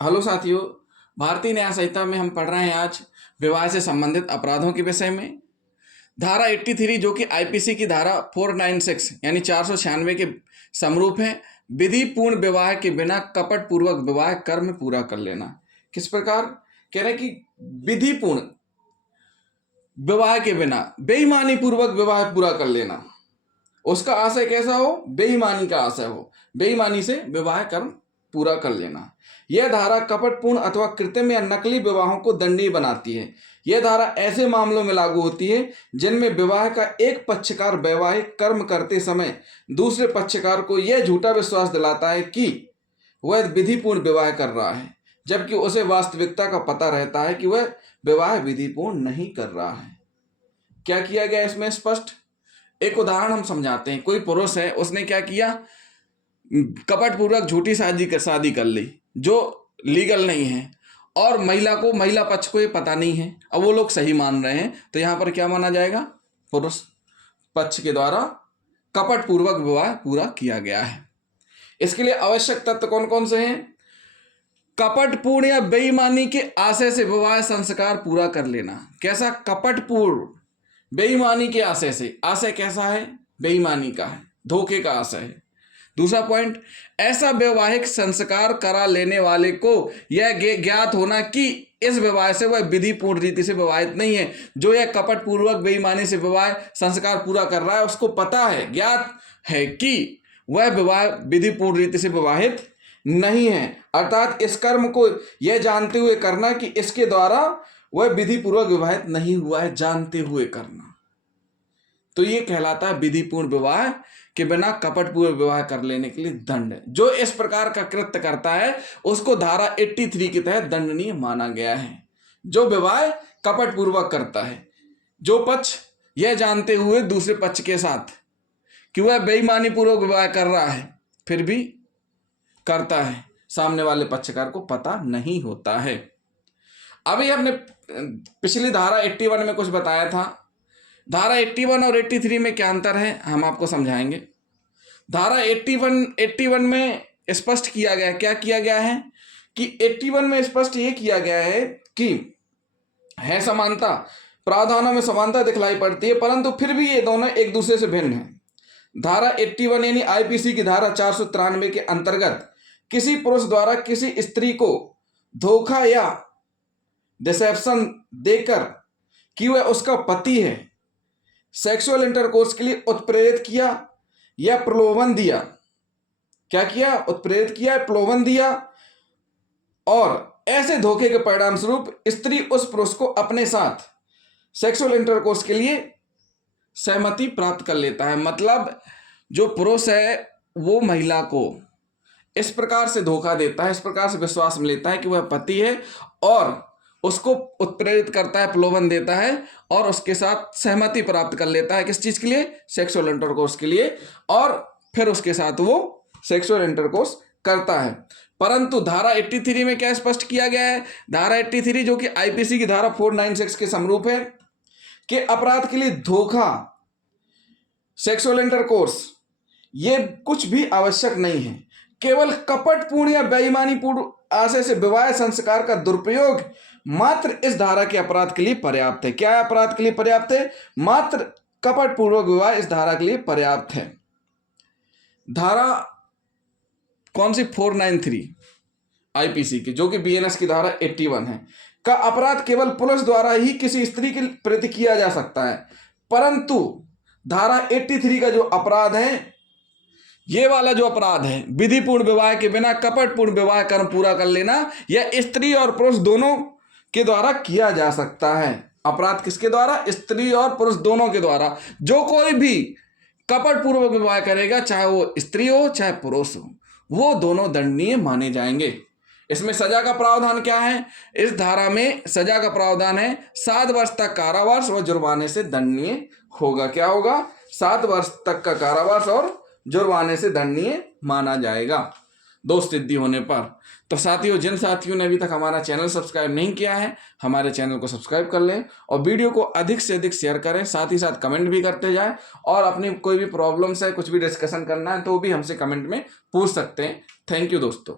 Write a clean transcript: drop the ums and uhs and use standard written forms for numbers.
Hello साथियों, भारतीय न्याय संहिता में हम पढ़ रहे हैं आज विवाह से संबंधित अपराधों के विषय में। धारा 83 जो कि आईपीसी की धारा 496 यानी 496 के समरूप है। विधि पूर्ण विवाह के बिना कपट पूर्वक विवाह कर्म पूरा कर लेना। किस प्रकार कह रहे हैं कि विधि पूर्ण विवाह के बिना बेईमानी पूर्वक विवाह पूरा कर लेना। उसका आशय कैसा हो? बेईमानी का आशय हो, बेईमानी से विवाह कर्म पूरा कर लेना। यह धारा कपटपूर्ण अथवा कृत्रिम या नकली विवाहों को दंडनीय बनाती है। यह धारा ऐसे मामलों में लागू होती है जिनमें विवाह का एक पक्षकार वैवाहिक कर्म करते समय दूसरे पक्षकार को यह झूठा विश्वास दिलाता है कि वह विधिपूर्ण विवाह कर रहा है, जबकि उसे वास्तविकता का पता रहता है कि वह विवाह विधिपूर्ण नहीं कर रहा है। क्या किया गया इसमें स्पष्ट? एक उदाहरण हम समझाते हैं। कोई पुरुष है, उसने क्या किया? कपट पूर्वक झूठी शादी कर ली जो लीगल नहीं है, और महिला पक्ष को ये पता नहीं है। अब वो लोग सही मान रहे हैं, तो यहाँ पर क्या माना जाएगा? पुरुष पक्ष के द्वारा कपट पूर्वक विवाह पूरा किया गया है। इसके लिए आवश्यक तत्व कौन कौन से हैं? कपटपूर्ण या बेईमानी के आशय से विवाह संस्कार पूरा कर लेना। कैसा? कपटपूर्ण बेईमानी के आशय से। आशय कैसा है? बेईमानी का है, धोखे का आशय है। दूसरा पॉइंट, ऐसा वैवाहिक संस्कार करा लेने वाले को यह ज्ञात होना कि इस विवाह से वह विधि पूर्ण रीति से विवाहित नहीं है। जो यह कपट पूर्वक बेईमानी से विवाह संस्कार पूरा कर रहा है, उसको पता है, ज्ञात है कि वह विवाह विधि पूर्ण रीति से विवाहित नहीं है। अर्थात इस कर्म को यह जानते हुए करना कि इसके द्वारा वह विधि पूर्वक विवाहित नहीं हुआ है, जानते हुए करना, तो ये कहलाता है विधिपूर्ण विवाह के बिना कपटपूर्ण विवाह कर लेने के लिए दंड। जो इस प्रकार का कृत्य करता है उसको धारा 83 के तहत दंडनीय माना गया है। जो विवाह कपटपूर्वक करता है, जो पक्ष यह जानते हुए दूसरे पक्ष के साथ कि वह बेईमानी पूर्वक विवाह कर रहा है, फिर भी करता है, सामने वाले पक्षकार को पता नहीं होता है। अभी हमने पिछली धारा 81 में कुछ बताया था। धारा 81 और 83 में क्या अंतर है हम आपको समझाएंगे। धारा 81 में स्पष्ट किया गया, क्या किया गया है कि 81 में स्पष्ट ये किया गया है कि है समानता, प्रावधानों में समानता दिखलाई पड़ती है, परंतु फिर भी ये दोनों एक दूसरे से भिन्न हैं। धारा 81 यानी आईपीसी की धारा 493 के अंतर्गत किसी पुरुष द्वारा किसी स्त्री को धोखा या डिसेप्शन देकर कि वह उसका पति है, सेक्सुअल इंटरकोर्स के लिए उत्प्रेरित किया या प्रलोभन दिया। क्या किया? उत्प्रेरित किया, प्रलोभन दिया, और ऐसे धोखे के परिणाम स्वरूप स्त्री उस पुरुष को अपने साथ सेक्सुअल इंटरकोर्स के लिए सहमति प्राप्त कर लेता है। मतलब जो पुरुष है वो महिला को इस प्रकार से धोखा देता है, इस प्रकार से विश्वास में लेता है कि वह पति है, और उसको उत्प्रेरित करता है, प्रलोभन देता है, और उसके साथ सहमति प्राप्त कर लेता है। किस चीज के लिए? सेक्सुअल इंटरकोर्स के लिए, और फिर उसके साथ वो सेक्सुअल इंटरकोर्स करता है। परंतु धारा 83 में क्या स्पष्ट किया गया है? धारा 83 जो कि आईपीसी की धारा 496 के समरूप है कि अपराध के लिए धोखा, सेक्सुअल इंटरकोर्स ये कुछ भी आवश्यक नहीं है। केवल कपटपूर्ण या बेईमानी पूर्ण आशय से विवाह संस्कार का दुरुपयोग मात्र इस धारा के अपराध के लिए पर्याप्त है। क्या अपराध के लिए पर्याप्त है? मात्र कपट पूर्वक विवाह इस धारा के लिए पर्याप्त है। धारा कौन सी? 493 आईपीसी की, जो कि बीएनएस की धारा 81 है, का अपराध केवल पुरुष द्वारा ही किसी स्त्री के प्रति किया जा सकता है। परंतु धारा 83 का जो अपराध है, ये वाला जो अपराध है विधिपूर्ण विवाह के बिना कपटपूर्ण विवाह कर्म पूरा कर लेना, यह स्त्री और पुरुष दोनों के द्वारा किया जा सकता है। अपराध किसके द्वारा? स्त्री और पुरुष दोनों के द्वारा। जो कोई भी कपट पूर्वक विवाह करेगा, चाहे वो स्त्री हो चाहे पुरुष हो, वो दोनों दंडनीय माने जाएंगे। इसमें सजा का प्रावधान क्या है? इस धारा में सजा का प्रावधान है 7 वर्ष तक कारावास और जुर्माने से दंडनीय होगा। क्या होगा? 7 वर्ष तक का कारावास और जुर्माने से दंडनीय माना जाएगा दोष सिद्धि होने पर। तो साथियों, जिन साथियों ने अभी तक हमारा चैनल सब्सक्राइब नहीं किया है, हमारे चैनल को सब्सक्राइब कर लें और वीडियो को अधिक से अधिक शेयर करें। साथ ही साथ कमेंट भी करते जाएं, और अपनी कोई भी प्रॉब्लम्स है, कुछ भी डिस्कशन करना है तो भी हमसे कमेंट में पूछ सकते हैं। थैंक यू दोस्तों।